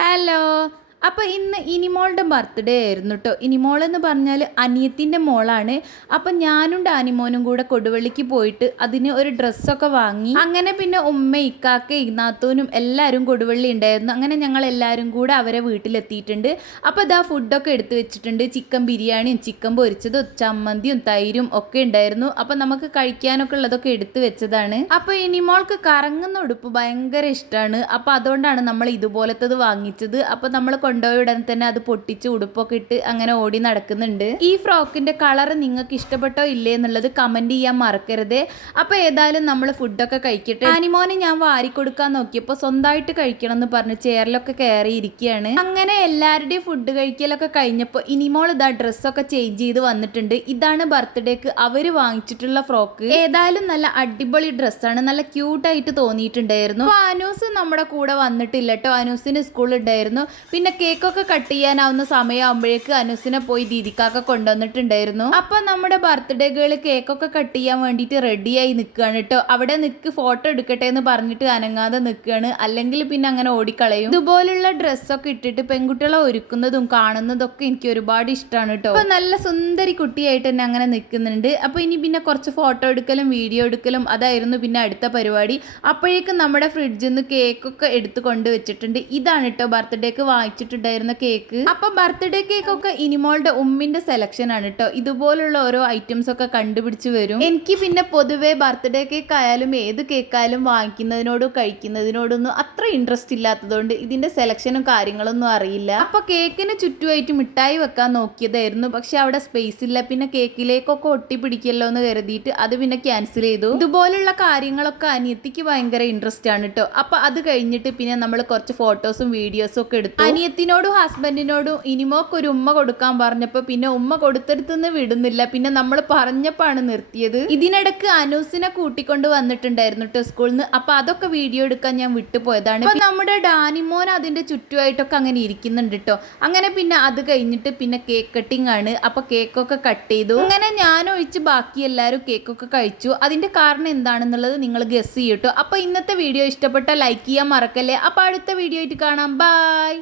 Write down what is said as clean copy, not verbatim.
Hello. അപ്പോൾ ഇന്ന് ഇനിമോളുടെ birthday ആയിരുന്നു കേട്ടോ. ഇനിമോളെന്ന് പറഞ്ഞാൽ അനിയത്തിൻ്റെ മോളാണ്. അപ്പം ഞാനും ഡാനിമോനും കൂടെ കൊടുവള്ളിക്ക് പോയിട്ട് അതിന് ഒരു ഡ്രസ്സൊക്കെ വാങ്ങി. അങ്ങനെ പിന്നെ ഉമ്മ ഇക്കാക്ക ഇഗ്നാത്തൂനും എല്ലാവരും കൊടുവള്ളി ഉണ്ടായിരുന്നു. അങ്ങനെ ഞങ്ങൾ എല്ലാവരും കൂടെ അവരെ വീട്ടിലെത്തിയിട്ടുണ്ട്. അപ്പോൾ ഇതാ ഫുഡൊക്കെ എടുത്ത് വെച്ചിട്ടുണ്ട്. ചിക്കൻ ബിരിയാണിയും ചിക്കൻ പൊരിച്ചതും ചമ്മന്തിയും തൈരും ഒക്കെ ഉണ്ടായിരുന്നു. അപ്പം നമുക്ക് കഴിക്കാനൊക്കെ ഉള്ളതൊക്കെ എടുത്ത് വെച്ചതാണ്. അപ്പോൾ ഇനിമോൾക്ക് കറങ്ങുന്ന ഉടുപ്പ് ഭയങ്കര ഇഷ്ടമാണ്. അപ്പോൾ അതുകൊണ്ടാണ് നമ്മൾ ഇതുപോലത്തത് വാങ്ങിച്ചത്. അപ്പോൾ നമ്മൾ കൊണ്ടുപോയി ഉടൻ തന്നെ അത് പൊട്ടിച്ച് ഉടുപ്പൊക്കെ ഇട്ട് അങ്ങനെ ഓടി നടക്കുന്നുണ്ട്. ഈ ഫ്രോക്കിന്റെ കളർ നിങ്ങൾക്ക് ഇഷ്ടപ്പെട്ടോ ഇല്ലേ എന്നുള്ളത് കമന്റ് ചെയ്യാൻ മറക്കരുത്. അപ്പോൾ ഏതായാലും നമ്മൾ ഫുഡൊക്കെ കഴിക്കട്ടെ. അനിമോനെ ഞാൻ വാരിക്കൊടുക്കാൻ നോക്കിയപ്പോൾ സ്വന്തമായിട്ട് കഴിക്കണം എന്ന് പറഞ്ഞ് ചെയറിലൊക്കെ കയറി ഇരിക്കുകയാണ്. അങ്ങനെ എല്ലാവരുടെയും ഫുഡ് കഴിക്കലൊക്കെ കഴിഞ്ഞപ്പോൾ ഇനിമോൾ ഇതാ ഡ്രസ്സൊക്കെ ചേഞ്ച് ചെയ്ത് വന്നിട്ടുണ്ട്. ഇതാണ് ബർത്ത്ഡേക്ക് അവര് വാങ്ങിച്ചിട്ടുള്ള ഫ്രോക്ക്. ഏതായാലും നല്ല അടിപൊളി ഡ്രസ്സാണ്, നല്ല ക്യൂട്ടായിട്ട് തോന്നിയിട്ടുണ്ടായിരുന്നു. അപ്പോൾ അനൂസ് നമ്മുടെ കൂടെ വന്നിട്ടില്ല കേട്ടോ. അനൂസിന് സ്കൂൾ ഉണ്ടായിരുന്നു. പിന്നെ കേക്കൊക്കെ കട്ട് ചെയ്യാനാവുന്ന സമയമാകുമ്പോഴേക്ക് അനൂസിനെ പോയി ദീദിക്കാക്ക കൊണ്ടുവന്നിട്ടുണ്ടായിരുന്നു. അപ്പൊ നമ്മുടെ ബർത്ത്ഡേ ഗേള് കേക്കൊക്കെ കട്ട് ചെയ്യാൻ വേണ്ടിയിട്ട് റെഡിയായി നിൽക്കുകയാണ് കേട്ടോ. അവിടെ നിൽക്ക് ഫോട്ടോ എടുക്കട്ടെ എന്ന് പറഞ്ഞിട്ട് അനങ്ങാതെ നിൽക്കുകയാണ്, അല്ലെങ്കിൽ പിന്നെ അങ്ങനെ ഓടിക്കളയും. ഇതുപോലുള്ള ഡ്രസ്സൊക്കെ ഇട്ടിട്ട് പെൺകുട്ടികളെ ഒരുക്കുന്നതും കാണുന്നതൊക്കെ എനിക്ക് ഒരുപാട് ഇഷ്ടമാണ് കേട്ടോ. അപ്പൊ നല്ല സുന്ദരി കുട്ടിയായിട്ട് തന്നെ അങ്ങനെ നിൽക്കുന്നുണ്ട്. അപ്പൊ ഇനി പിന്നെ കുറച്ച് ഫോട്ടോ എടുക്കലും വീഡിയോ എടുക്കലും അതായിരുന്നു പിന്നെ അടുത്ത പരിപാടി. അപ്പോഴേക്കും നമ്മുടെ ഫ്രിഡ്ജിൽ നിന്ന് കേക്കൊക്കെ എടുത്ത് കൊണ്ടുവച്ചിട്ടുണ്ട്. ഇതാണ് കേട്ടോ ബർത്ത്ഡേക്ക് വാങ്ങിച്ചിട്ടുണ്ടായിരുന്ന കേക്ക്. അപ്പൊ ബർത്ത്ഡേ കേക്ക് ഒക്കെ ഇനിമോളുടെ ഉമ്മിന്റെ സെലക്ഷൻ ആണ് കേട്ടോ. ഇതുപോലുള്ള ഓരോ ഐറ്റംസ് ഒക്കെ കണ്ടുപിടിച്ച് വരും. എനിക്ക് പിന്നെ പൊതുവേ ബർത്ത്ഡേ കേക്ക് ആയാലും ഏത് കേക്കായാലും വാങ്ങിക്കുന്നതിനോടും കഴിക്കുന്നതിനോടൊന്നും അത്ര ഇൻട്രസ്റ്റ് ഇല്ലാത്തതുകൊണ്ട് ഇതിന്റെ സെലക്ഷനും കാര്യങ്ങളൊന്നും അറിയില്ല. അപ്പൊ കേക്കിന് ചുറ്റുമായിട്ട് മിഠായി വെക്കാൻ നോക്കിയതായിരുന്നു, പക്ഷെ അവിടെ സ്പേസ് ഇല്ല. പിന്നെ കേക്കിലേക്കൊക്കെ ഒട്ടിപ്പിടിക്കല്ലോ എന്ന് കരുതിയിട്ട് അത് പിന്നെ ക്യാൻസൽ ചെയ്തു. ഇതുപോലുള്ള കാര്യങ്ങളൊക്കെ അനിയത്തിക്ക് ഭയങ്കര ഇൻട്രസ്റ്റ് ആണ് കേട്ടോ. അപ്പൊ അത് കഴിഞ്ഞിട്ട് പിന്നെ നമ്മൾ കുറച്ച് ഫോട്ടോസും വീഡിയോസും ഒക്കെ എടുത്തു. അനിയത്തിനോടും ഹസ്ബൻഡിനോടും ഇനിമോക്ക് ഒരു ഉമ്മ കൊടുക്കാൻ പറഞ്ഞപ്പോൾ പിന്നെ ഉമ്മ കൊടുത്തെടുത്തുനിന്ന് വിടുന്നില്ല. പിന്നെ നമ്മൾ പറഞ്ഞപ്പോഴാണ് നിർത്തിയത്. ഇതിനിടക്ക് അനൂസിനെ കൂട്ടിക്കൊണ്ട് വന്നിട്ടുണ്ടായിരുന്നു കേട്ടോ സ്കൂളിൽ നിന്ന്. അപ്പൊ അതൊക്കെ വീഡിയോ എടുക്കാൻ ഞാൻ വിട്ടുപോയതാണ്. അപ്പൊ നമ്മുടെ ഡാനിമോൻ അതിന്റെ ചുറ്റുമായിട്ടൊക്കെ അങ്ങനെ ഇരിക്കുന്നുണ്ട് കേട്ടോ. അങ്ങനെ പിന്നെ അത് കഴിഞ്ഞിട്ട് പിന്നെ കേക്ക് കട്ടിങ് ആണ്. അപ്പൊ കേക്കൊക്കെ കട്ട് ചെയ്തു. അങ്ങനെ ഞാൻ ഒഴിച്ച് ബാക്കി എല്ലാവരും കേക്കൊക്കെ കഴിച്ചു. അതിന്റെ കാരണം എന്താണെന്നുള്ളത് നിങ്ങൾ ഗസ് ചെയ്യട്ടോ. അപ്പൊ ഇന്നത്തെ വീഡിയോ ഇഷ്ടപ്പെട്ട ലൈക്ക് ചെയ്യാൻ മറക്കല്ലേ. അപ്പൊ അടുത്ത വീഡിയോ ആയിട്ട് കാണാം. ബൈ.